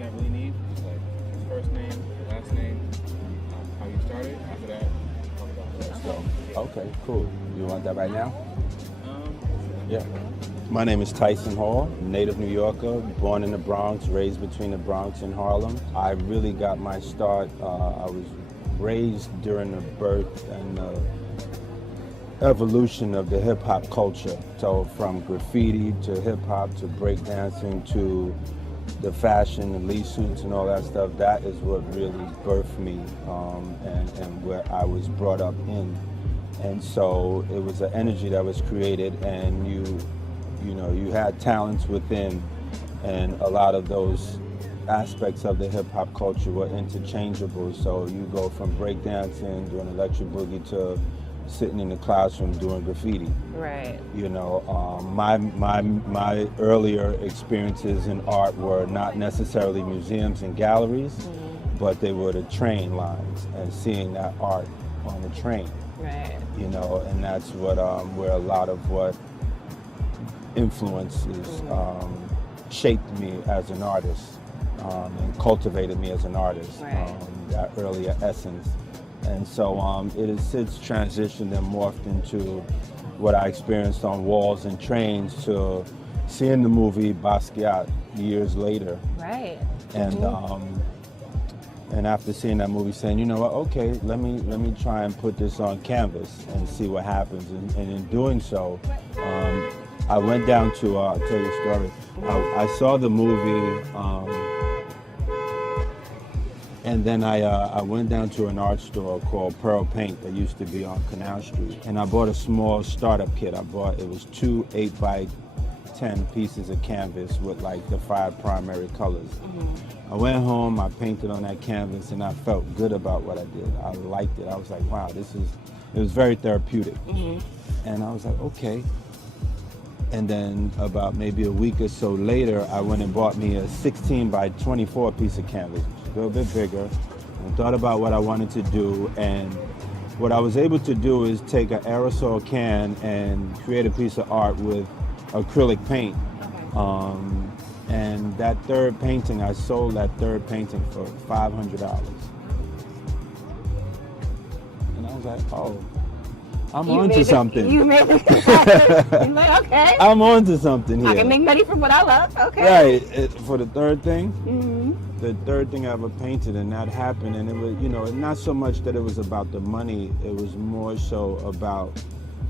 thing I really need is like his first name, last name, how you started. After that, talk about the rest. So, okay, cool. You want that right now? Um, Yeah. My name is Tyson Hall, native New Yorker, born in the Bronx, raised between the Bronx and Harlem. I really got my start, I was raised during the birth and evolution of the hip hop culture. So from graffiti to hip hop to breakdancing to the fashion, the Lee suits and all that stuff, that is what really birthed me and where I was brought up in. And so it was an energy that was created, and you know, you had talents within, and a lot of those aspects of the hip hop culture were interchangeable. So you go from breakdancing, doing electric boogie, to sitting in the classroom doing graffiti. Right. You know, my earlier experiences in art were not necessarily museums and galleries, but they were the train lines and seeing that art on the train. Right. You know, and that's what where a lot of what influences shaped me as an artist and cultivated me as an artist. Right. That earlier essence, and so it has since transitioned and morphed into what I experienced on walls and trains to seeing the movie Basquiat years later. Right. And after seeing that movie, saying, you know what, okay, let me try and put this on canvas and see what happens. And in doing so, I went down to, I'll tell you a story. I saw the movie, and then I went down to an art store called Pearl Paint that used to be on Canal Street. And I bought a small startup kit. It was 2 8x10 pieces of canvas with like the 5 primary colors. I went home, I painted on that canvas, and I felt good about what I did. I liked it. I was like, wow, it was very therapeutic. And I was like, okay. And then about maybe a week or so later, I went and bought me a 16x24 piece of canvas, a little bit bigger, and thought about what I wanted to do. And what I was able to do is take an aerosol can and create a piece of art with acrylic paint. And that third painting, I sold that third painting for $500. And I was like, oh, I'm onto something. You made it. You're like, okay. I'm onto something here. I can make money from what I love. Okay. Right. For the third thing, the third thing I ever painted, and that happened. And it was, you know, not so much that it was about the money. It was more so about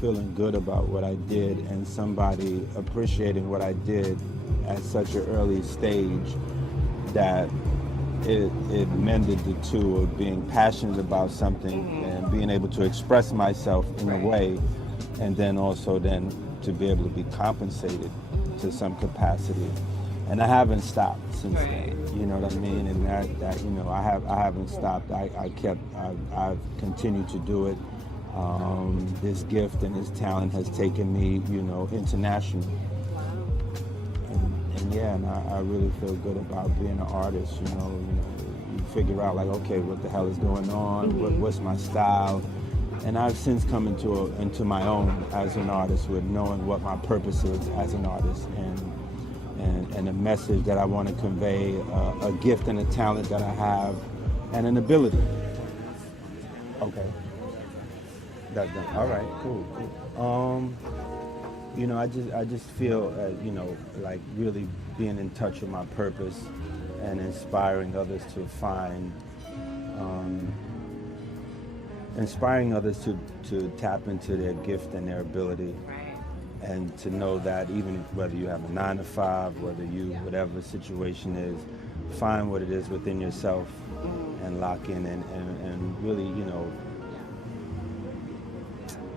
feeling good about what I did and somebody appreciating what I did at such an early stage that it mended the two of being passionate about something and being able to express myself in a way, and then also then to be able to be compensated to some capacity. And I haven't stopped since then. You know what I mean? And that you know, I haven't stopped. I've continued to do it. This gift and this talent has taken me, you know, international. And yeah, and I really feel good about being an artist. You know, you figure out like, okay, what the hell is going on? What's my style? And I've since come into my own as an artist, with knowing what my purpose is as an artist, and a message that I want to convey, a gift and a talent that I have, and an ability. Okay. That's done. All right. Cool. You know, I just feel, you know, like really being in touch with my purpose and inspiring others to find, inspiring others to tap into their gift and their ability. And to know that even whether you have a 9 to 5, whether you, whatever situation is, find what it is within yourself and lock in and really, you know,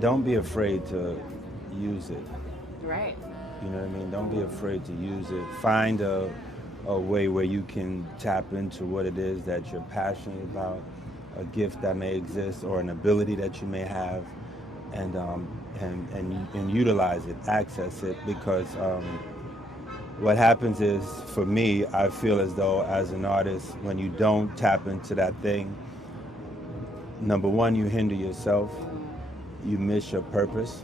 don't be afraid to use it. Right. You know what I mean? Don't be afraid to use it. Find a way where you can tap into what it is that you're passionate about, a gift that may exist or an ability that you may have, and utilize it, access it, because what happens is, for me, I feel as though as an artist, when you don't tap into that thing, number one, you hinder yourself, you miss your purpose,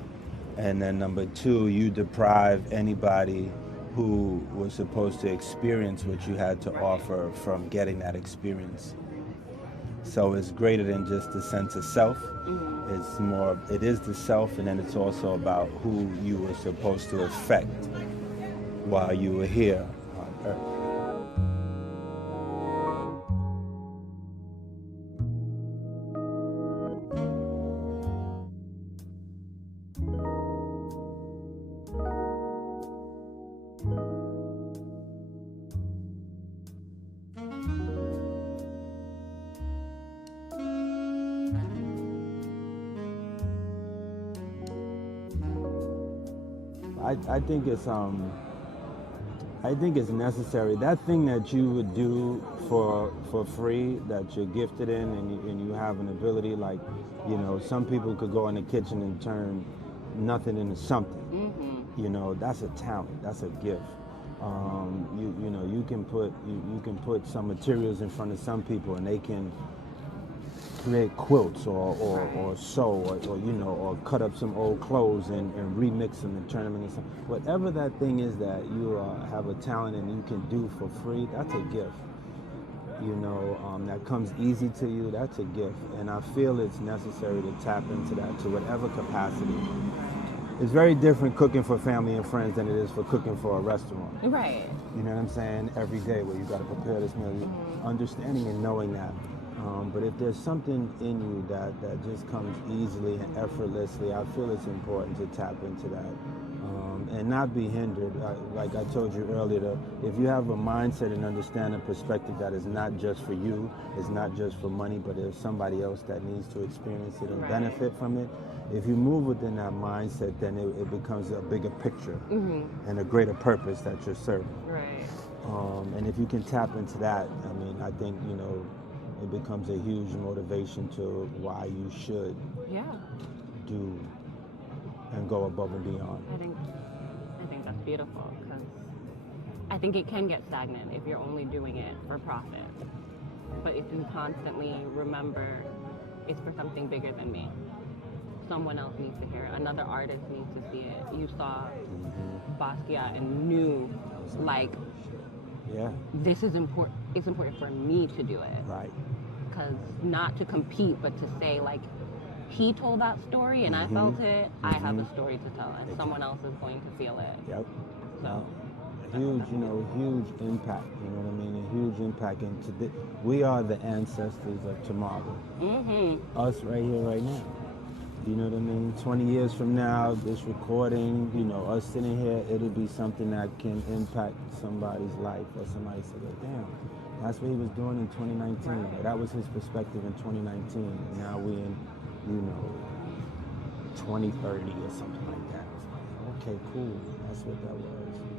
and then number two, you deprive anybody who was supposed to experience what you had to offer from getting that experience. So it's greater than just the sense of self. It's more, it is the self, and then it's also about who you were supposed to affect while you were here on Earth. I think it's necessary. That thing that you would do for free, that you're gifted in, and you have an ability, like, you know, some people could go in the kitchen and turn nothing into something. You know, that's a talent. That's a gift. You know, you can put some materials in front of some people, and they can create quilts or sew or you know, or cut up some old clothes and remix them and turn them into something. Whatever that thing is that you have a talent and you can do for free, that's a gift. You know, that comes easy to you, that's a gift. And I feel it's necessary to tap into that to whatever capacity. It's very different cooking for family and friends than it is for cooking for a restaurant. Right. You know what I'm saying? Every day where you got to prepare this meal, understanding and knowing that. But if there's something in you that just comes easily and effortlessly, I feel it's important to tap into that and not be hindered. Like I told you earlier, if you have a mindset and understand a perspective that is not just for you, it's not just for money, but there's somebody else that needs to experience it and benefit from it. If you move within that mindset, then it becomes a bigger picture and a greater purpose that you're serving. Right. And if you can tap into that, I mean, I think, you know, it becomes a huge motivation to why you should do and go above and beyond. I think that's beautiful, because I think it can get stagnant if you're only doing it for profit. But if you constantly remember it's for something bigger than me, someone else needs to hear it, another artist needs to see it. You saw Basquiat and knew, like, this is important. It's important for me to do it. Right. Because not to compete, but to say, like, he told that story and I felt it. I have a story to tell, and someone else is going to feel it. Yep. So huge, you know, huge impact. You know what I mean? A huge impact into we are the ancestors of tomorrow. Us right here, right now. You know what I mean? 20 years from now, this recording, you know, us sitting here, it'll be something that can impact somebody's life, or somebody say, damn, that's what he was doing in 2019. Or that was his perspective in 2019. And now we're in, you know, 2030 or something like that. Okay, cool. That's what that was.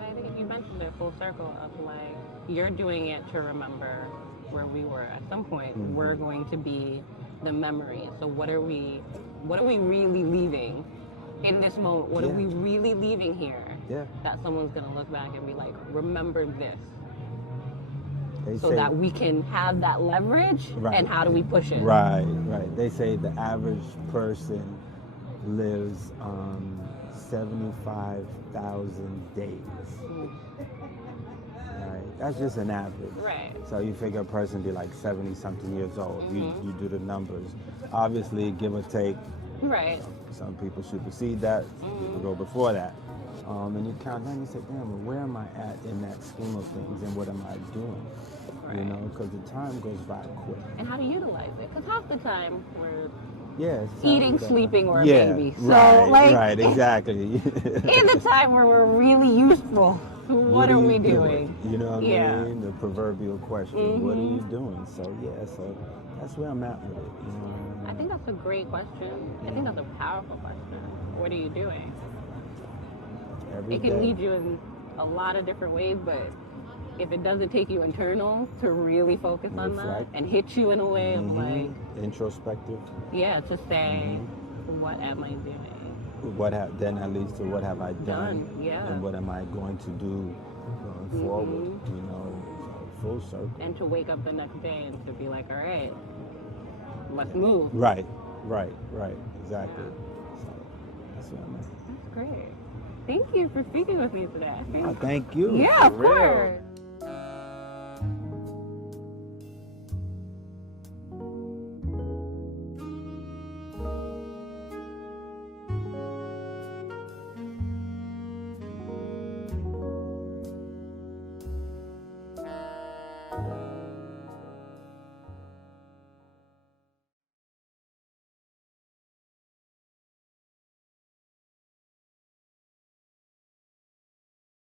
I think you mentioned it full circle of, like, you're doing it to remember where we were. At some point, we're going to be the memory. So what are we really leaving in this moment? What are we really leaving here that someone's going to look back and be like, remember this? So that we can have that leverage, and how do we push it? Right. They say the average person lives 75,000 days. Right? That's just an average. Right. So you figure a person be like 70-something years old. You do the numbers. Obviously, give or take. Right. Some people supersede that. People go before that. And you count down and you say, damn, where am I at in that scheme of things, and what am I doing? You know, because the time goes by quick. And how to utilize it. Because half the time we're it's eating, sleeping, or a baby. So, right, exactly. in the time where we're really useful, what are we doing? You know what I mean? The proverbial question, what are you doing? So, so that's where I'm at with it. You know? I think that's a great question. I think that's a powerful question. What are you doing? It can lead you in a lot of different ways, but if it doesn't take you internal to really focus on that and hit you in a way of, like, introspective. To say, what am I doing? Then that leads to what have I done? And what am I going to do going forward? You know, so full circle. And to wake up the next day and to be like, all right, let's move. Right, exactly. So that's what I'm at. That's great. Thank you for speaking with me today. Oh, thank you. Yeah, of For real. course.